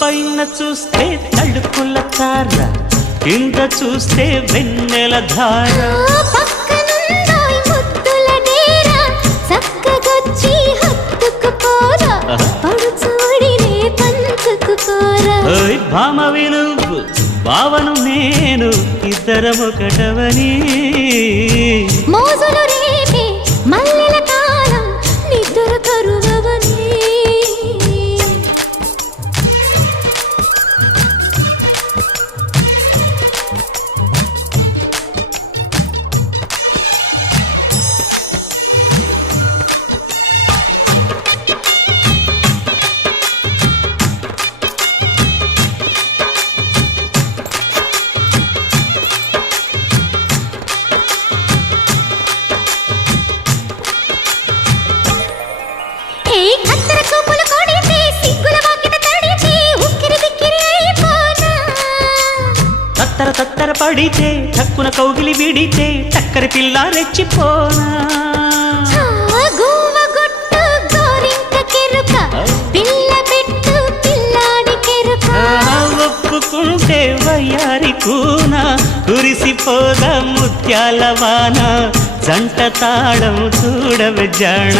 పైన చూస్తే తడుకుల తార, కింద చూస్తే వెన్నెల ధార. పక్కనుందోయ్ ముద్దుల డేరా, చక్కగొచ్చి హత్తుకుపోరా, పడుచూడినే పంచుకుపోరా. ఓయ్ భామ విలువు భావను నేను, ఇద్దరమొకటవని. మోజులు రేపే మల్లెల కాలం, నిద్ర కరువవని. తత్తర తత్తర పడితే టక్కున కౌగిలి విడితే టక్కరి పిల్ల రెచ్చిపోనా. ఒప్పుకుంటే వయ్యారి కూన, కురిసిపోదా ముత్యాల వాన, జంట తాళం చూడవే జాణ.